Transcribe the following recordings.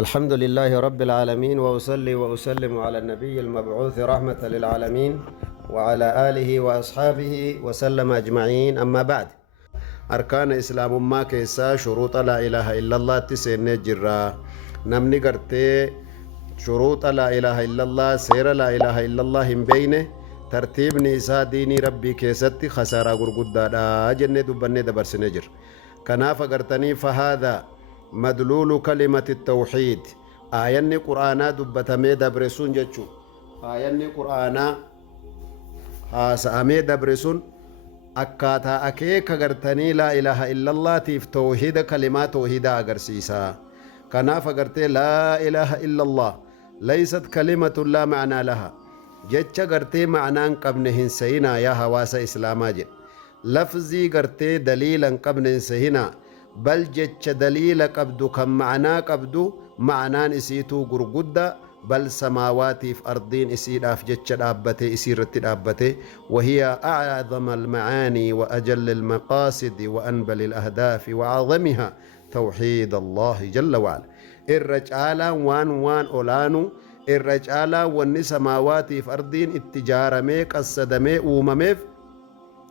الحمد لله رب العالمين وأصلي وأسلم على النبي المبعوث رحمة للعالمين وعلى آله وأصحابه وسلم أجمعين. أما بعد، أركان إسلام ما كيسا شروط لا إله إلا الله تسين جرا نمني قرتي شروط لا إله إلا الله سير لا إله إلا الله هم بينه ترتيب نساء ديني ربي كيستي خسارة غرقودة جنة دبنة دبر سنجر كناف قرتني فهذا مدلول كلمة التوحيد. آياني قرآنا دبتمي دبرسون جتشو آياني قرآنا سأمي دبرسون أكاتا أكيك قرتني لا إله إلا الله تيف توحيد كلمات توحيد أقرسيسا كناف قرتي لا إله إلا الله ليست كلمة لا معنى لها جتش قرتي معنى قبنهن سينا يا هواس إسلاما جد لفظي قرتي دليلا قبنهن سينا بل جتش دليل قبدو كم معنى قبدو معنى إسيتو قرقودة بل سماواتي في أرضين إسير أف جتش دابته إسير دابته وهي أعظم المعاني وأجل المقاصد وأنبل الأهداف وأعظمها توحيد الله جل وعلا. الرجال وان أولانو الرجال والنسماواتي في أرضين اتجارمي قصدمي ومميف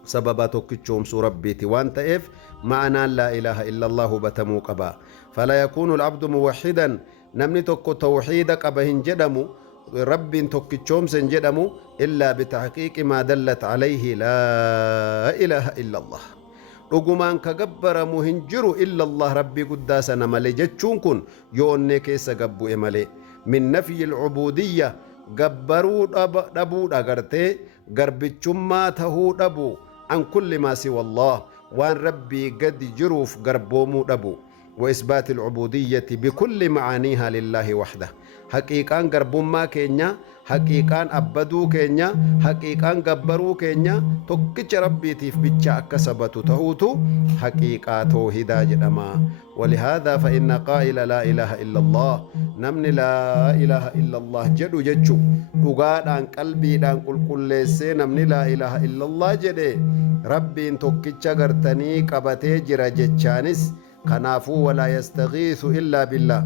سبباتو كتشوم ربيتي وانت إف معنى لا إله إلا الله بتمو قبا فلا يكون العبد موحدا نمني توكو توحيدك أبهن جدمو رب توكتشوم سنجدمو إلا بتحقيق ما دلت عليه لا إله إلا الله رقمان كقبر مهنجر إلا الله ربي قداسنا ملي جتشون كن يوني كيس قبو إمالي من نفي العبودية قبروا دبو دقرتي قربتشم ما تهو دبو عن كل ما سوى الله وان ربي قد جروف قربومو دبو وإثبات العبودية بكل معانيها لله وحده حقيقان قربوم ما كينيا حقيقان أبدو كينيا حقيقان قبرو كينيا توكيش ربي تيف بيتشا كسبتو تهوتو حقيقة توحيدا جدما. ولهذا فإن قائل لا إله إلا الله نمن لا إله إلا الله جدو جدشو لغاد عن قلبي دان كل لسي نمن لا إله إلا الله جدي ربي توكيش غرتني قبتي جرى جدشانس كنافو ولا يستغيث إلا بالله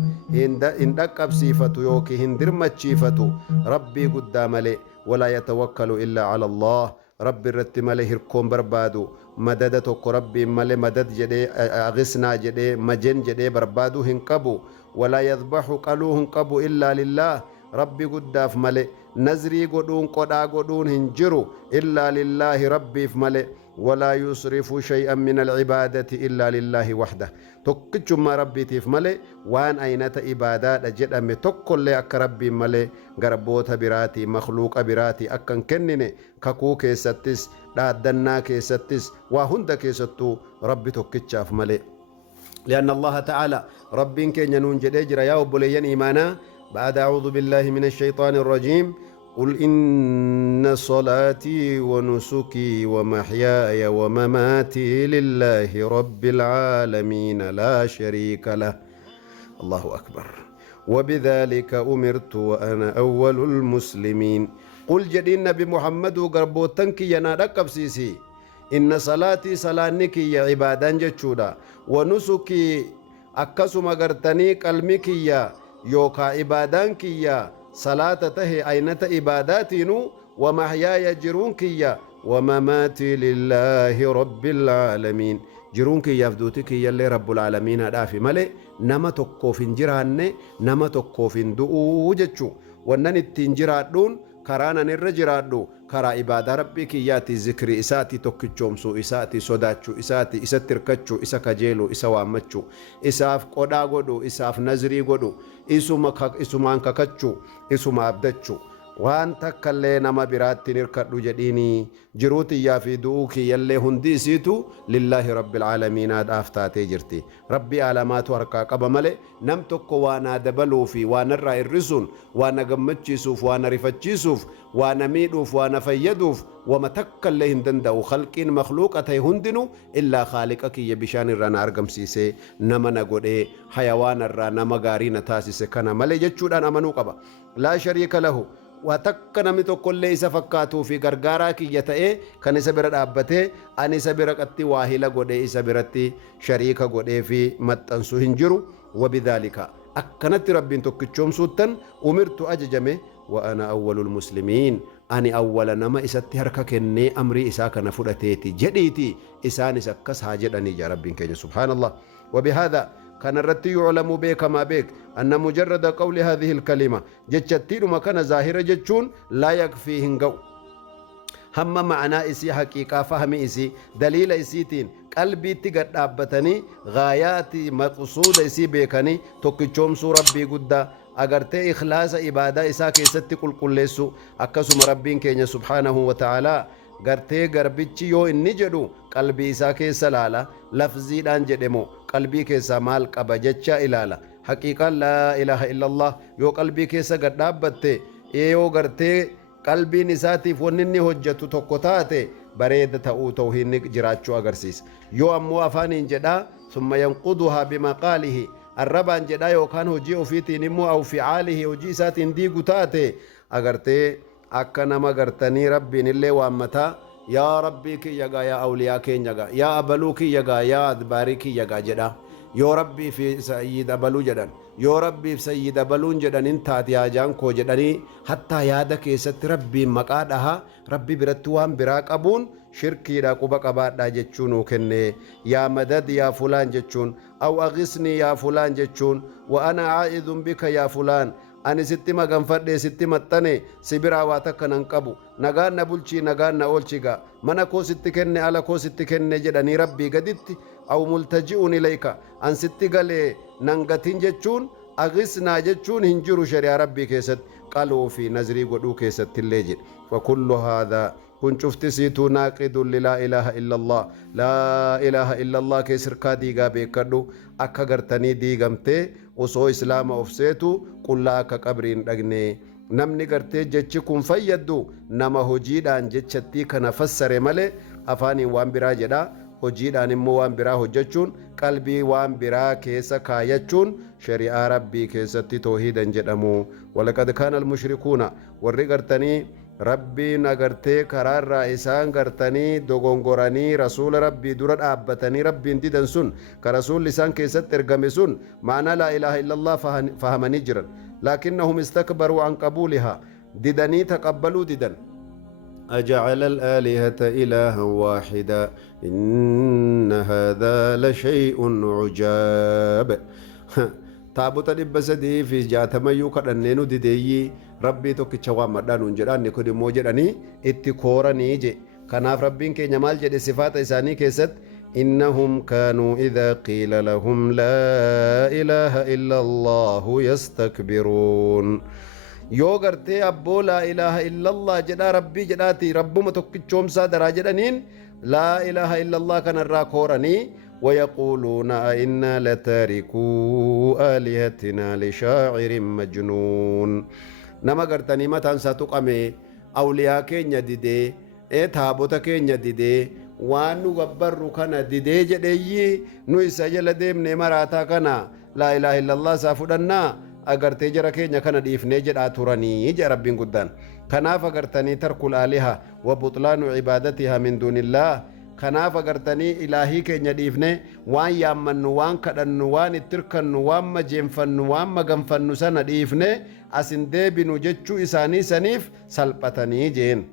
إن دقب صفته يوكي هندرمت صفته ربي قدام لي ولا يتوكل إلا على الله ربي رتم له هركم بربادو مددتك ربي ملي مدد جدي أغسنا جدي مجن جدي بربادو هنقبو ولا يذبح قلو هنقبو إلا لله ربي قداف ملي نزري قدون قدا قدون هنجرو إلا لله ربي فملي ولا يصرف شيئا من العبادة إلا لله وحده تكتشم ما ربي تيف ملي وان أينة إبادات جدام تكل لي أك ربي ملي غربوت براتي مخلوق براتي أكن كنني ككو كيستس دادنا كيستس وهند كيستو ربي تكتشاف ملي لأن الله تعالى ربي كن ينون جديجر يا وبليين إيمانا بعد أعوذ بالله من الشيطان الرجيم قل إن صلاتي ونسكي ومحياي ومماتي لله رب العالمين لا شريك له الله أكبر وبذلك أمرت وأنا أول المسلمين. قل جدين نبي محمد وقربوتنك ينادك بسيسي إن صلاتي صلانك يا عبادان جتشودا ونسكي أكسم قرتني قلمك يا يوكا عبادانك يا صلاة تهي أينة إباداتنا ومحياي جرونكيا ومماتي لله رب العالمين جرونكي يفدوتك يلي رب العالمين دافي ملي نما تقوفين جراني نما تقوفين دؤو جتشو ونن التنجرادون كرانا نرجرادو كرا إبادة ربك ياتي ذكري إساتي توكيتشومسو إساتي صداتشو إساتي إساتركتشو إساكجيلو إسوامتشو إساف قدا قدو إساف نزري قدو إسومان ككتشو إسوما أبدتشو وان تكالي نما براتي نركدو جديني جروتي يا في دوكي يلي هندي سيتو لله رب العالمين آفتاتي جرتي ربي علامات ورقا قبا ملي نمتكو وانا دبلو في وانا الرأي الرسون وانا قمتشيسوف وانا رفتشيسوف وانا ميدوف وانا فيدوف وما تكالي هندندو خلقين مخلوقة هندنو إلا خالقك يبشان الرانا أرقم سيسي نما نقود حيوان الرانا مغارين تاسيسي كان ملي جتشودان أمنو قبا لا شريك له واتك نمي tokko illee isa fakkaatuu fi gargaaraa kiyya ta'ee kan isa bira dhaabbatee ani isa bira qatti waahila godhee isa biratti shariika godhee fi maxxansu hin jiru. وبذلك أكنت ربي تكتشوم سوتن أمرت أججمه وأنا أول المسلمين أني أول نما إساتي هركا كني أمري إساك نفرتيتي جديتي إساني سكس هاجدني جا ربي كي سبحان الله. وبهذا كان الرتي يعلم بك ما بك أن مجرد قول هذه الكلمة جتشتين ما كان ظاهرة جتشون لا يكفيهن قو هم معنى إسي حقيقة فهم إسي دليل إسيتين قلبي تقد أبتني غايات مقصود إسي بيكني توكيشوم سو ربي قد أغرتي إخلاص إبادة إسا كيستي كل لسو أكسو مربين كينيا سبحانه وتعالى غرتي غربيتشي يو إني جدو قلبي إسا كيسا لالا لفظي دان جدمو قلبي كيسا مال قبجتشا إلالا حقيقة لا إله إلا الله يو قلبي كيسا قد أبتي يو غرتي qalbiin isaatiif wanni inni hojjetu tokko taate bareeda ta'uu tawhiidni jiraachuu agarsiisa. Yoo ammoo afaaniin jedhaa summa yanquduhaa bimaqaalihi arrabaan jedhaa yookaan hojii ofiitiin immoo aw ficaalihi hojii isaatiin diigu taate agartee akka nama gartanii rabbiin illee waammataa yaa rabbii kiyyagaa yaa awliyaa keenyagaa yaa abaluu kiyyagaa yaa adbaarii kiyyagaa jedhaa. Yoo rabbii fi sayyid abaluu jedhan yoo rabbiif sayyid abaluun jedhanin taati haajaan koo jedhanii hattaa yaada keessatti rabbiin maqaa dhahaa rabbi biratti waan biraa qabuun shirkiidha quba qabaadhaa jechuun nuu kenne. Yaa madad yaa fulaan jechuun aw agisnii yaa fulaan jechuun wa ana caa'idun bika yaa fulaan ani sitti maganfadhe sitti maxxane si biraa waa takka nan qabu nagaan na bulchii nagaan na oolchiga mana koo sitti kenne ala koo sitti kenne jedhanii rabbii gaditti aw multaji'uun ilayka an sitti galee nangatin jechuun agisnaa jechuun hin jiru shari'aa rabbii keessatti qaluu fi nazrii godhuu keessatti illee jedhe. fakullu haadhaa kun cufti siituu naaqidun lilaa ilaaha illallah laa ilaaha illallah kee sirkaa diigaa beekadhu akka gartanii diigamtee osoo islaama of seetu qullaa akka qabriin dhagne. namni gartee jechi kun fayyaddu nama hojiidhaan jechattii kana fassare malee afaaniin waan biraa jedha hojiidhaan immoo waan biraa hojjechuun qalbii waan biraa keessa kaayachuun shari'aa rabbii keessatti toohiidan jedhamu. walaqad kaana almushrikuuna warri gartanii rabbiin agartee karaarraa isaan gartanii dogongoranii rasuula rabbii dura dhaabbatanii rabbiin didan sun ka rasuulli isaan keessatti ergame sun maanaa laa ilaaha illallah fahamanii jiran laakinnahum istakbaruu an qabuulihaa didanii taqabbaluu didan. أجعل الآلهة إلها واحدا إن هذا لشيء عجاب. taabota 300 fi 60 kadhanneenu dideeyyi rabbii tokkicha waammadhaan jedhaan kun immoo jedhanii itti kooranii je. kanaaf rabbiin keenya maal jedhe sifaata isaanii keessatti innahum kaanuu idhaa qiila lahum laa ilaaha illa allahu yastakbiruun. yoo gartee abboo laa ilaaha illallah jedhaa rabbii jedhaati rabbuma tokkichoomsaa daraa jedhaniin laa ilaaha illallah kanarraa kooranii ويقولون أئنا لتاركو آلهتنا لشاعر مجنون. نما قرتني ما تنسى تقامي أولياء كينيا ديدي تابوتا كينيا ديدي وانو غبرو كان ديدي جدي نو إساجل ديم نمراتا كان لا إله إلا الله سافدنا agartee jara keenya kana dhiifnee jedhaa turanii ija rabbiin guddaan. kanaaf agartanii tarkul aaliha wa buxlaanu cibaadatiha min duunillah kanaaf agartanii ilaahii keenya dhiifne waan yaammannu waan kadhannu waan ittirkannu waan majeenfannu waan maganfannu sana dhiifne asin deebinu jechuu isaanii saniif salphatanii jeen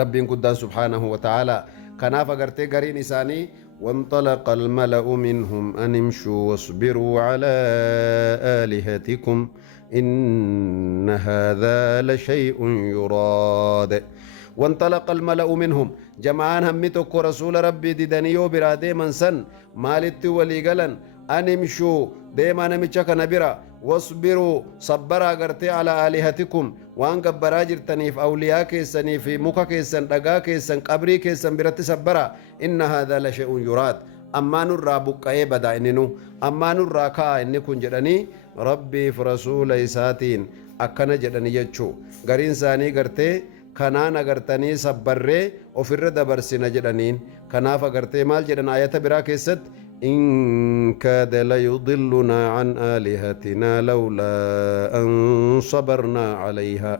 rabbiin guddaan subhaanahu wa ta'ala. kanaaf agartee gariin isaanii وانطلق الملأ منهم أن امشوا واصبروا على آلهتكم إن هذا لشيء يراد. وانطلق الملأ منهم جمعان همتك رسول ربي ديدانيو برادي من سن مالت وليقلا أن امشوا ديما نمشك نبرا واصبروا صبرا قرتي على آلهتكم وان قبرا جرتني في أولياء كيسني في مكا كيسن دقا كيسن قبري كيسن برتي صبرا إن هذا لشيء يراد. أما نرى بقى بدا إننو أما نرى كا إنكم جراني ربي في رسول إساتين أكنا جراني يجو قرين ساني قرتي kanaan agartanii sabbarree ofirra dabarsina jedhaniin. kanaaf agartee maal jedhan ayata biraa keessatti in kaada layudillunaa an aalihatinaa lawlaa an sabarnaa calayhaa.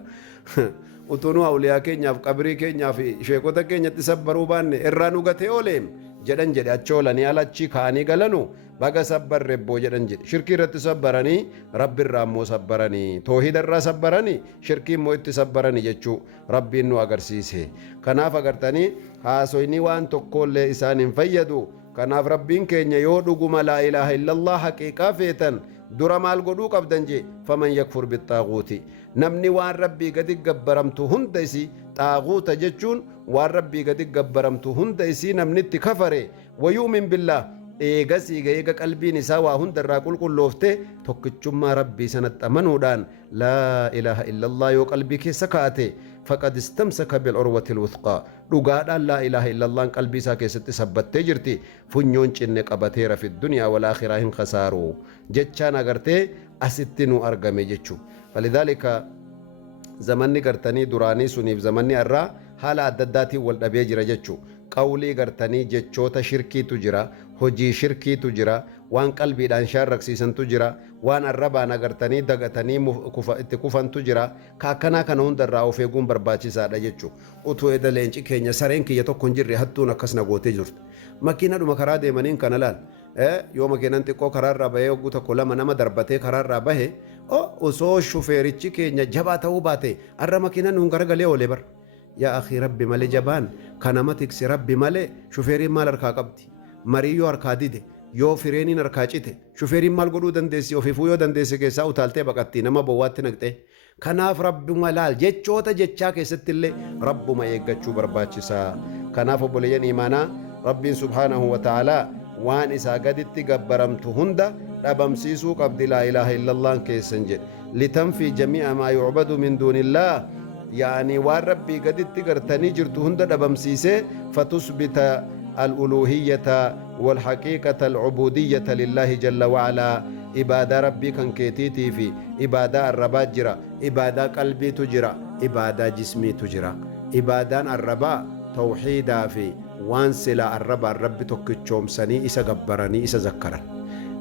utunuu awliyaa keenyaaf qabrii keenyaaf sheekota keenyatti sabbaruu baanne irraa nu gatee ooleem jedhan jedhe achoolanii alachi kaanii galanu baga sabbarre boojedhan jedhe shirkii irratti sabbaranii rabbi irraa immoo sabbaranii toohida irraa sabbaranii shirkii immoo itti sabbaranii jechuu rabbiin nu agarsiise. Kanaaf agartanii haasoyni waan tokkollee isaan hin fayyadu. Kanaaf rabbiin keenya yoo dhuguma laa ilaaha illallah haqiiqaa feetan dura maal godhuu qabdan jee faman yakfur bixaaguuti namni waan rabbii gadi gabbaramtu hunda isii xaaguuta jechuun waan rabbii gadi gabbaramtu hunda isii namnitti kafare wayuumin billaa eega qalbiin isaa waa hunda irraa qulqulloofte tokkichummaa rabbii sanatti amanuudhaan laa ilaaha illallah yoo qalbii keessa kaa'ate faqad istamsaka bil'urwati lwuthqaa dhugaadhaan laa ilaaha illallah qalbii isaa keessatti sabbattee jirti funyoon cinne qabateera fi dunyaa wal aakhiraa hin khasaaru jechaan agartee asitti nu argame jechuu falidhaalika zamanni gartanii duraanii suniif zamanni irraa haala adda addaatiin wal dhabee jira jechuu qawlii gartanii jechoota shirkiitu jira hojii shirkiitu jira waan qalbiidhaan shaarraqsiisantu jira waan arrabaan agartanii dagatanii itti kufantu jira kaakkanaa kana hundarraa of eeguun barbaachisaadha jechuu utuu eda leenci keenya sareen kiyya tokko hin jirre hattuun akkas na gootee jirtu makiinadhuma karaa deemaniin kana laal yoo makiinan xiqqoo karaarraa bahee hogguu tokko lama nama darbatee karaarraa bahe osoo shufeerichi keenya jabaa ta'uu baate arra makiinan nuun garagalee oolee bar yaa akhi rabbi malee jabaan kanama tiksi rabbi malee shufeeriin maal harkaa qabdi marii yoo harkaa dide yoo fireeniin harkaa cite shufeeriin maal godhuu dandeessi ofiifuu yoo dandeesse keessaa utaaltee baqatti nama bowwaatti naqxe kanaaf rabbuma laal jechoota jechaa keessatti illee rabbuma eeggachuu barbaachisaa kanaaf obboleeyyan imaanaa rabbiin subhaanahu wa ta'aalaa waan isaa gaditti gabbaramtu hunda dhabamsiisuu qabdi laa ilaaha illallah keessan jedhe litanfii jamii'a maa yu'badu min duunillaa يعني والربي قد تقرتني جرت هند دبمسيسه فتصبت الألوهية والحقيقة العبودية لله جل وعلا إبادة ربي كان كيتيتي في إبادة الربا جرا إبادة قلبي تجرا إبادة جسمي تجرا إبادة الربا توحيدا في وانسلا الربا الرب تكتشوم سني إسا قبرني إسا ذكرا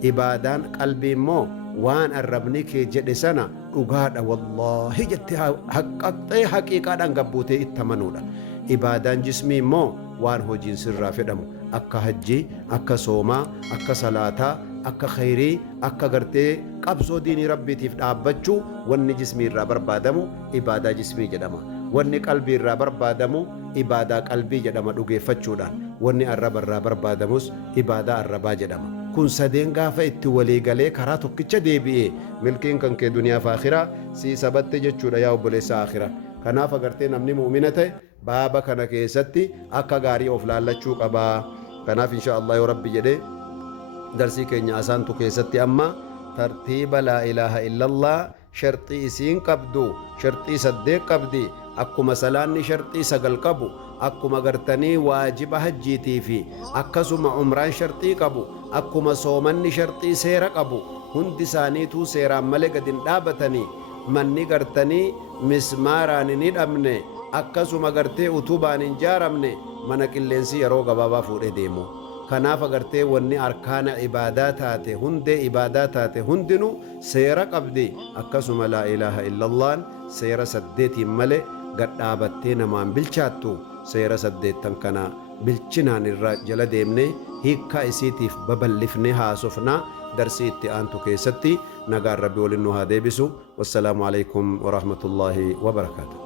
إبادة قلبي مو waan arrabni kee jedhe sana dhugaadha wallaahi jettee haqqaxxee haqiiqaadhaan gabbuutee itti amanuudha ibaadaan jismii immoo waan hojiin sirraa fedhamu akka hajjii akka soomaa akka salaataa akka khayrii akka gartee qabsoo diinii rabbiitiif dhaabbachuu wanni jismii irraa barbaadamu ibaadaa jismii jedhama wanni qalbii irraa barbaadamu ibaadaa qalbii jedhama dhugeeffachuudhaan wanni arraba irraa barbaadamus ibaadaa arrabaa jedhama kun sadeen gaafa itti walii galee karaa tokkicha deebi'ee milkiin kan kee duniyaaf akhiraa sii sabatte jechuudha yaa obboleessa akhiraa kanaaf agartee namni mu'mina ta'e baaba kana keessatti akka gaarii of laallachuu qabaa kanaaf insha Allah yoo rabbi jedhee darsii keenya asaantu keessatti amma tartiiba laa ilaaha illallah sharxii isiin qabdu sharxii saddeet qabdi akkuma salaanni sharxii sagal qabu akkuma gartanii waajiba hajjiitii fi akkasuma umraan sharxii qabu akkuma soomanni sharxii seera qabu hundi isaaniituu seeraan malee gad hin dhaabatanii manni gartanii mismaaraan hin hidhamne akkasuma gartee utubaan hin jaaramne mana qilleensi yeroo gabaabaa fuudhee deemu kanaaf agartee wanni arkaana ibaadaa taate hundee ibaadaa taate hundinuu seera qabdi akkasuma laa ilaaha illallaan seera saddeetiin malee gad dhaabattee namaan bilchaattu seera saddeettan kana bilchinaan irra jala deemne hiikkaa isiitiif babal'ifne haasofnaa darsii itti aantu keessatti nagaan rabbi waliin nu haa deebisu wassalaamu alaikum warahmatullaahi wabarakaatu